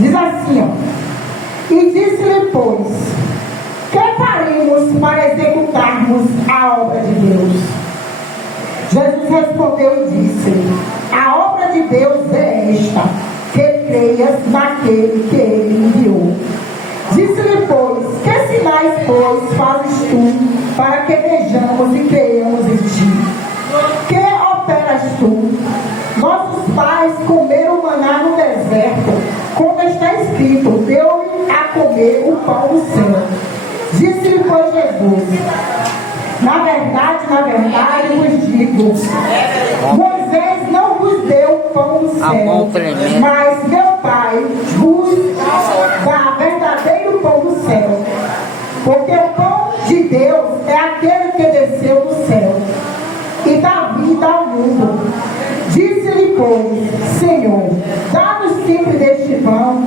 Diz assim, ó. E disse-lhe, pois, que faremos para executarmos a obra de Deus? Jesus respondeu e disse: a obra de Deus é esta, que creias naquele que ele enviou. Disse-lhe, pois, que sinais, pois, fazes tu, para que vejamos e creiamos em ti? Que operas tu? Nossos pais comeram maná no deserto, como está escrito, deu-lhe a comer o pão do céu. Disse-lhe, pois, Jesus: na verdade, vos digo, Moisés não vos deu o pão do céu, mas meu Pai vos dá verdadeiro pão do céu. Porque o pão de Deus é aquele que desceu do céu e dá vida ao mundo. Disse-lhe, pois, Senhor, dá-nos sempre deste pão.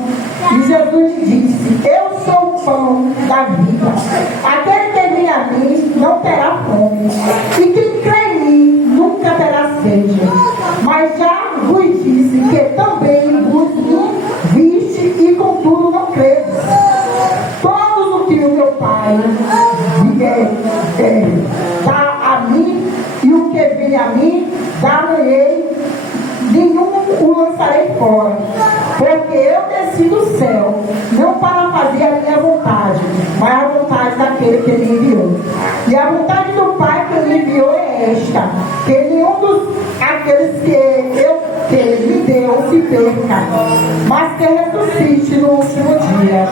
E Jesus lhe disse: eu sou o pão da vida. Aquele que vem a mim não terá fome, e quem crê em mim nunca terá sede. Mas já vos disse que também vos viste e contudo não credes. Todos o que o meu Pai dá a mim, e o que vem a mim, dá-me-ei, nenhum o lançarei fora. Porque eu desci do céu, não para fazer a minha vontade, mas a vontade daquele que me enviou. E a vontade do Pai que me enviou é esta: que nenhum dos aqueles que ele me deu se perca, mas que ressuscite no último dia.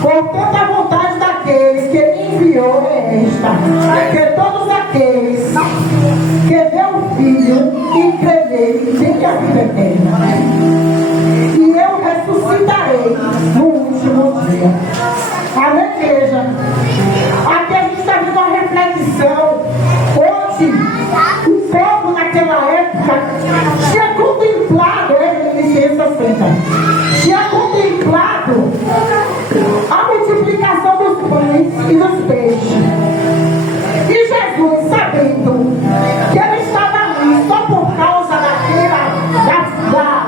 Portanto, a vontade daquele que me enviou é esta: que todos aqueles que vê o Filho e crê nele tenham a vida eterna. E eu ressuscitarei no último dia. Amém, igreja? Aqui a gente está vendo uma reflexão onde o povo naquela época tinha contemplado, tinha contemplado a multiplicação dos pães e dos peixes. E Jesus, sabendo que ele estava ali só por causa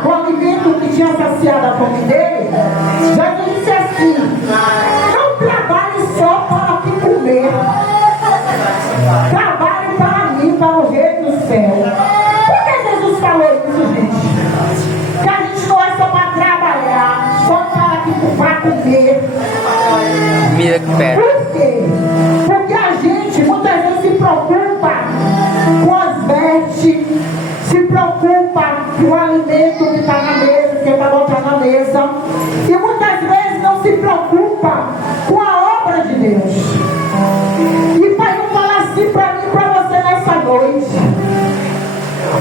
do alimento que tinha saciado a fome dele, Jesus disse assim: não trabalhe só para te comer, trabalhe para mim, para o reino do céu. Por que Jesus falou isso, gente? Que a gente não é só para trabalhar, só para comer. Por quê? Porque a gente muitas vezes se preocupa com as vestes, se preocupa com o alimento que está na mesa, que é para botar na mesa, e muitas vezes não se preocupa com a obra de Deus. E Pai, eu falo assim para mim e para você nessa noite: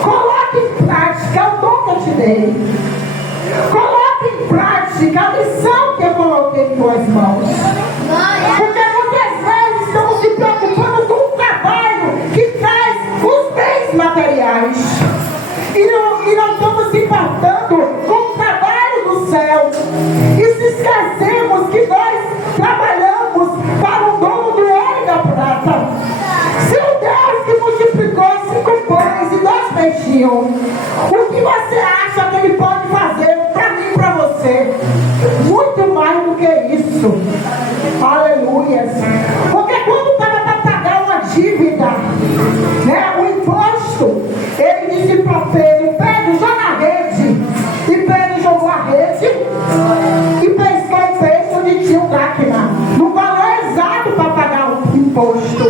coloque em prática o dom que eu te dei, coloque em prática a missão que eu coloquei em tuas mãos. Porque muitas vezes estamos se preocupando com o trabalho que traz os bens materiais. E não estamos se importando com o trabalho do céu. E se esquecemos que nós trabalhamos para o dono do ouro e da prata. Se o Deus que multiplicou 5 pães e 2 peixinhos, o que você acha que ele pode fazer para mim e para você? Muito mais do que isso. Aleluia. Porque quando estava para pagar uma dívida, né, o imposto, ele disse para Pedro: Pedro, joga a rede. E Pedro jogou a rede e pescou o peixe onde tinha um dracma, no valor exato para pagar o imposto.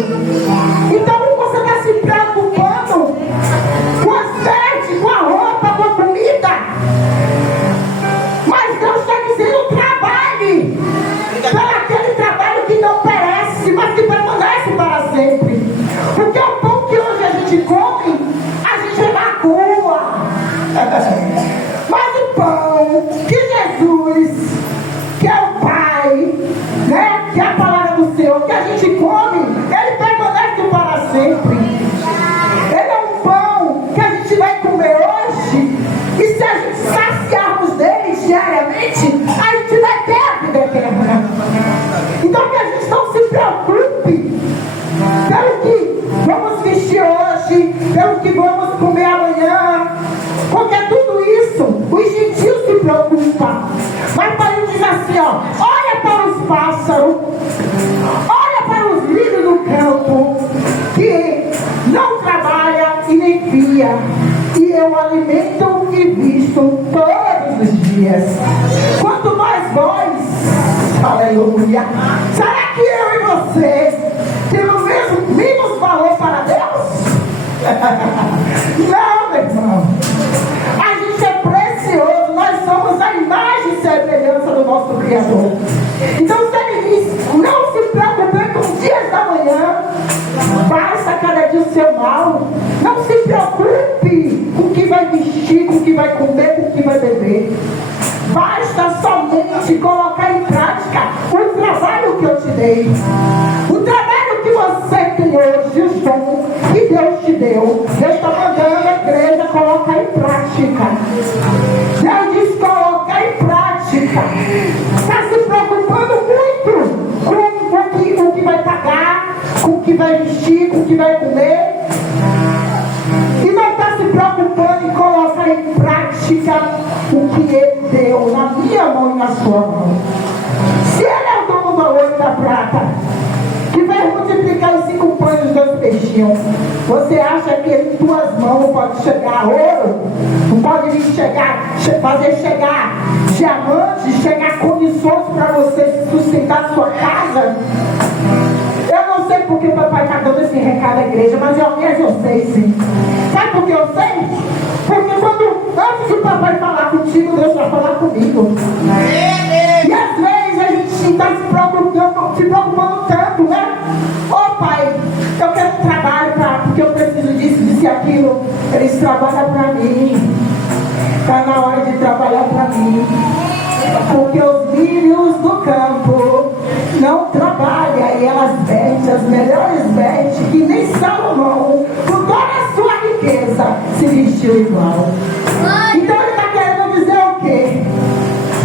Então você está se preocupando com as vestes, com a roupa, com a comida, mas Deus está dizendo: trabalhe para aquele trabalho que não perece, mas que permanece para sempre. Porque o pão que hoje a gente come, a gente evacua. Mas o pão que Jesus, que é o Pai, né, que é a palavra do Senhor, que a gente come, ele permanece para sempre. Ele é um pão que a gente vai comer hoje, e se a gente saciarmos dele diariamente, a gente vai ter a vida eterna. Então que a gente não se preocupe pelo que vamos vestir hoje, pelo que vamos comer amanhã, porque tudo isso os gentios se preocupam. preocupa. Mas Pai diz assim, ó, olha para os pássaros, olha para os lírios do campo, que não trabalha e nem pia, e eu alimento e visto todos os dias. Quanto mais vós, aleluia, será que eu e você temos o mesmo valor para Deus? Não, meu irmão. A gente é precioso, nós somos a imagem e semelhança do nosso Criador. Então, se ele diz, não se preocupe com os dias da manhã, basta cada dia o seu mal. Não se preocupe com o que vai vestir, com o que vai comer, com o que vai beber. Basta somente colocar em prática o trabalho que eu te dei. O trabalho que você tem hoje, os dons que Deus te deu. Deus está mandando a igreja colocar em prática. Deus diz colocar em prática. Está se preocupando muito com o que vai pagar, com o que vai vestir, com o que vai comer. E não está se preocupando em colocar em prática o que Ele deu na minha mão e na sua mão. Se Ele é o dono do ouro e da prata, que vai multiplicar os 5 pães e os 2 peixinhos, você acha que em tuas mãos não pode chegar ouro? Não pode vir fazer chegar diamantes, chegar condições para você sustentar a sua casa? Eu não sei porque o papai está dando esse recado à igreja, mas eu sei sim. Sabe por que eu sei? Porque antes de o papai falar contigo, Deus vai falar comigo. E às vezes a gente está se preocupando tanto, né? Ô pai, eu quero um trabalho porque eu preciso disso e aquilo. Eles trabalham para mim. Está na hora de trabalhar para mim. Porque os lírios do campo não trabalham e elas vestem as melhores vestes, que nem Salomão, com toda a sua riqueza, se vestiu igual. Então ele está querendo dizer o quê?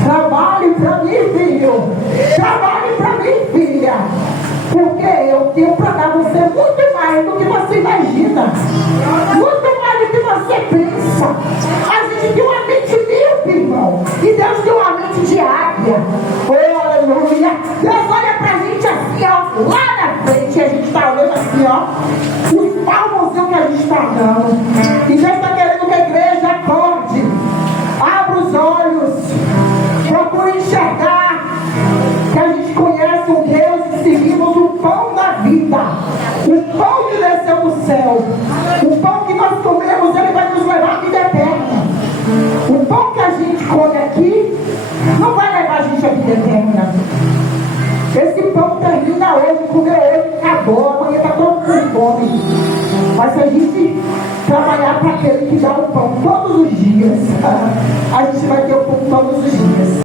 Trabalhe para mim, filho. Trabalhe para mim, filha. Porque eu tenho para dar você muito mais do que você imagina. Muito mais do que você pensa. A gente tem uma mente míope, irmão. E Deus tem uma mente de águia. Oh, aleluia. Deus olha para a gente assim, ó, lá na frente. E a gente está olhando assim, ó, os palmos que a gente está dando. E Deus está querendo que a igreja acorde. Abra os olhos. Procure enxergar que a gente conhece um Deus e seguimos o pão da vida. O pão que desceu do céu. O pão que nós comemos, ele vai nos levar à vida eterna. O pão que a gente come aqui não vai levar a gente à vida eterna. Esse pão termina hoje, comeu hoje, acabou. Amanhã está todo com fome. Mas se a gente trabalhar para aquele que dá o pão todos os dias, a gente vai ter o pão todos os dias.